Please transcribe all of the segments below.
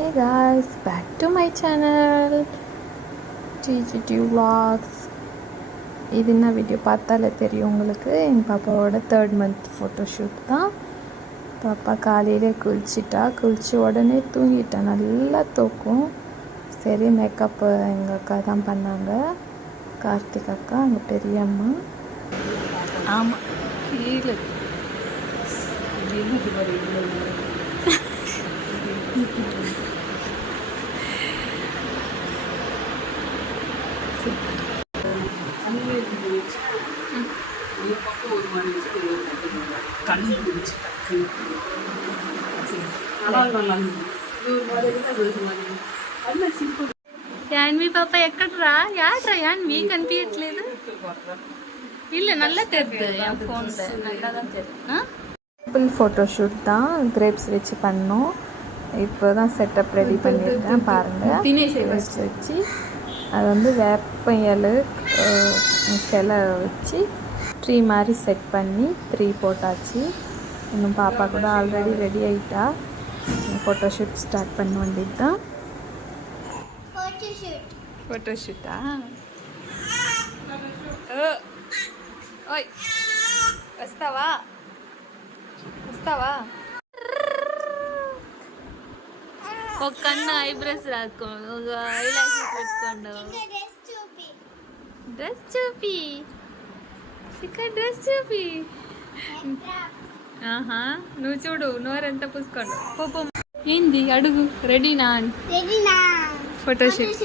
Hey guys, back to my channel TGT Vlogs. இது என்ன video பார்த்தாலே தெரியும் உங்களுக்கு. எங்கள் பாப்பாவோட 3rd month ஃபோட்டோஷூட் தான். பாப்பா காலையில் குளிச்சு உடனே தூங்கிட்டா, நல்லா தூக்கும். சரி, மேக்கப்பு எங்கள் அக்கா தான் பண்ணாங்க, கார்த்திக் அக்கா, எங்கள் பெரியம்மா. ஆமாம், கீழே యాన్వి పాప ఎక్కడరా? యాడ్రా యాన్వి కనిపించట్లేదు. இல்லை நல்லா தெரியுது, என் ஃபோனில் நல்லா தான் தெரியுது. சிம்பிள் ஃபோட்டோஷூட் தான், கிரேப்ஸ் வச்சு பண்ணோம். இப்போ தான் செட்டப் ரெடி பண்ணியிருக்கேன் பாருங்கள். வச்சு அது வந்து வேப்ப இலை கிளை வச்சு ட்ரீ மாதிரி செட் பண்ணி 3 போட்டாச்சு. இன்னும் பாப்பா கூட ஆல்ரெடி ரெடி ஆகிட்டா. ஃபோட்டோஷூட் ஸ்டார்ட் பண்ண வேண்டியது தான். ஃபோட்டோஷூட்டா? ఓయ్ వస్తావా? ఒక కన్ను ఐబ్రోస్ రాసుకోండి, ఒక ఐలాషెస్ పెట్టుకోండి. డ్రెస్ చూపి నువ్వు చూడు, నోరెంత పూసుకోండి. పోపో, ఏంది అడుగు. రెడీనా? ఫోటోషూట్.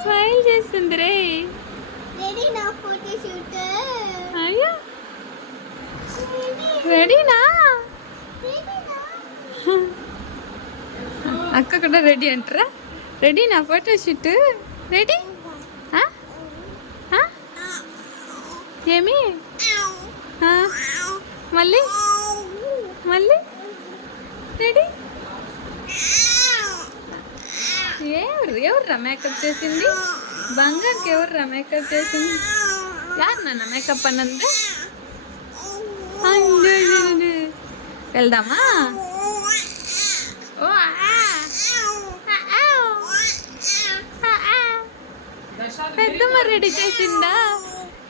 స్మైల్ చేస్తుంది రే. అయ్యో, రెడీనా? అక్క కూడా రెడీ అంటారా? రెడీనా ఫోటోషూట్? రెడీ? ఏమి మళ్ళీ రెడీ? ఎవర్రా మేకప్ చేసింది? బంగారుకి ఎవర్రా మేకప్ చేసింది? యారు నాన్న మేకప్ అన్నది? వెళ్దామా? పెద్దమ్మ రెడీ చేసిందా?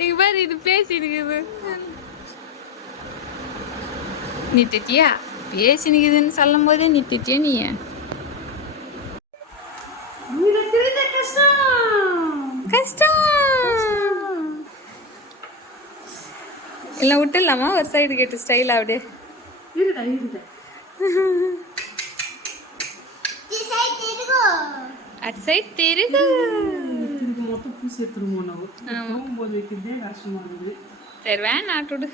ఇవ్వరు, ఇది பேசினுக்குது. நீ திட்டியா? பேசினுக்குதுன்னு சொல்லும் போதே நீ திட்டியா? நீ கஷ்டம் இல்லை, விட்டுடலாமா? ஒரு சைடு கேட்டு ஸ்டைல் அப்படியே అటు సైడ్ తిరుగు. సరే నాటుడు.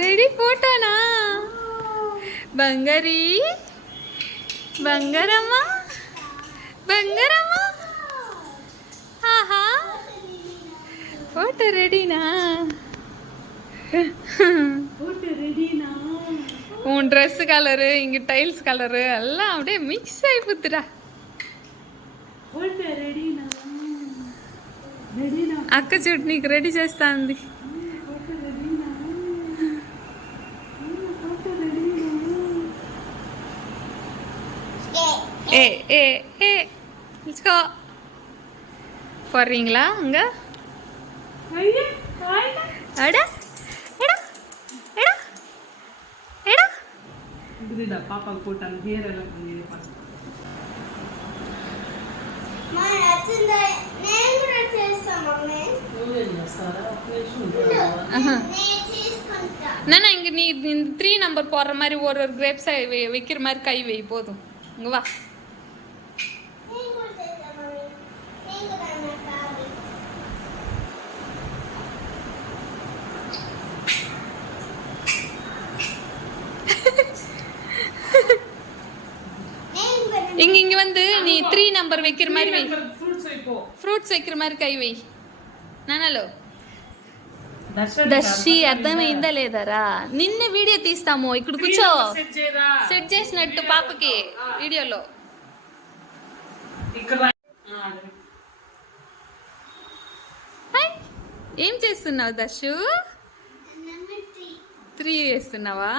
రెడీ ఫోటోనా? బంగారీ, బంగారమ్మా, ఆహా, ఫోటో రెడీనా? உன் ட்ரெஸ் கலரு, இங்கே டைல்ஸ் கலரு எல்லாம் அப்படியே மிக்ஸ் ஆகி போத்துடா. అక్క చూడు, నీకు రెడీ చేస్తాంది. ఏ ఏ ఏ ఇచ్చుకో. போடுறீங்களா அங்கே? அடா பாப்பாக்கு போட்டாங்க ஹேர் எல்லாம் நானா இங்க நீ 3 நம்பர் போடுற மாதிரி ஒரு கிரேப்ஸ் வைக்கிற மாதிரி கை வை போதும். இங்க வா. இங்க வந்து நீ 3 நம்பர் வைக்கிற மாதிரி வை. ఫ్రూట్స్ வைக்கிற மாதிரி కై வை. నానలో దర్శి అర్థమైందా లేదరా? నిన్నే వీడియో తీస్తాము, ఇక్కడ కూర్చో. సెట్ చేసినట్టు పాపకి వీడియోలో. ఏం చేస్తున్నావు దర్శు? 3 వేస్తున్నావా?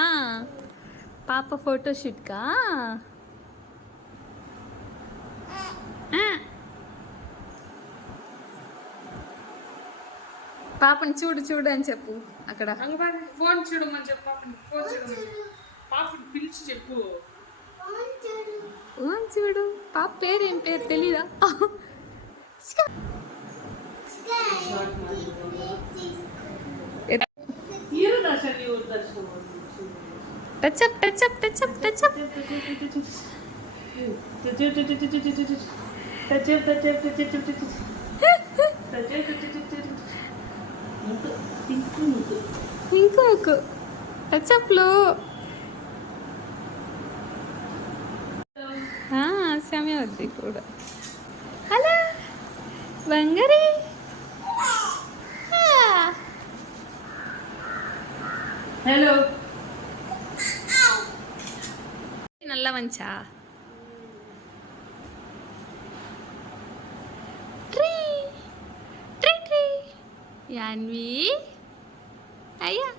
పాప ఫోటో షూట్కా పాపని చూడు చూడు అని చెప్పు అక్కడ ఫోన్ చూడమని చెప్పు ఫోన్ చూడమని పాపని పిలిచి చెప్పు చూడు పాప పేరు ఏం పేరు తెలీదా టచ్అప్ టచ్అప్ టచ్అప్ టచ్అప్ ఇంకో టచ్అప్లో సమయం వద్ది కూడా హలో బంగారీ హలో నల్ల మంచా ట్రీ ట్రీ ట్రీ యాన్వి అయ్యా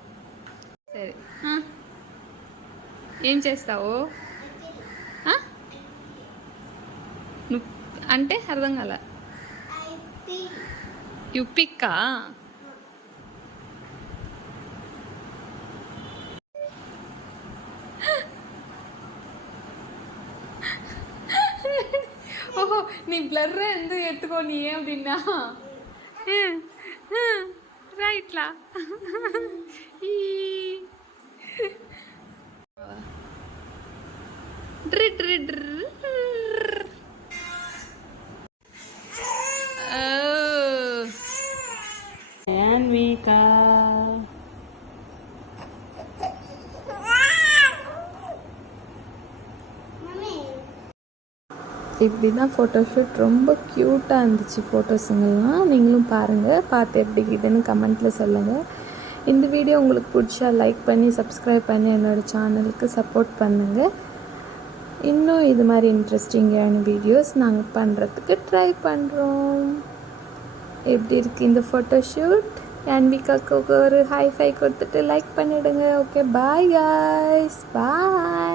సరే ఏం చేస్తావు నువ్వు అంటే అర్థం కాల యు పిక్కా ఓహో నీ బ్లర్ ఎందుకు ఎత్తుకొని ఏం తిన్నా రైట్లా డ్రి డ్రి డ్రి అన్వికా இப்படி தான் ஃபோட்டோஷூட் ரொம்ப க்யூட்டாக இருந்துச்சு ஃபோட்டோஸுங்கெல்லாம் நீங்களும் பாருங்கள் பார்த்து எப்படி இதுன்னு கமெண்ட்டில் சொல்லுங்கள் இந்த வீடியோ உங்களுக்கு பிடிச்சா லைக் பண்ணி சப்ஸ்கிரைப் பண்ணி என்னோடய சேனலுக்கு சப்போர்ட் பண்ணுங்கள் இன்னும் இது மாதிரி இன்ட்ரெஸ்டிங்கான வீடியோஸ் நாங்கள் பண்ணுறதுக்கு ட்ரை பண்ணுறோம் எப்படி இருக்குது இந்த ஃபோட்டோஷூட் அன்விகாவுக்கு ஒரு ஹை ஃபை கொடுத்துட்டு லைக் பண்ணிவிடுங்க ஓகே பாய் காய்ஸ் பாய்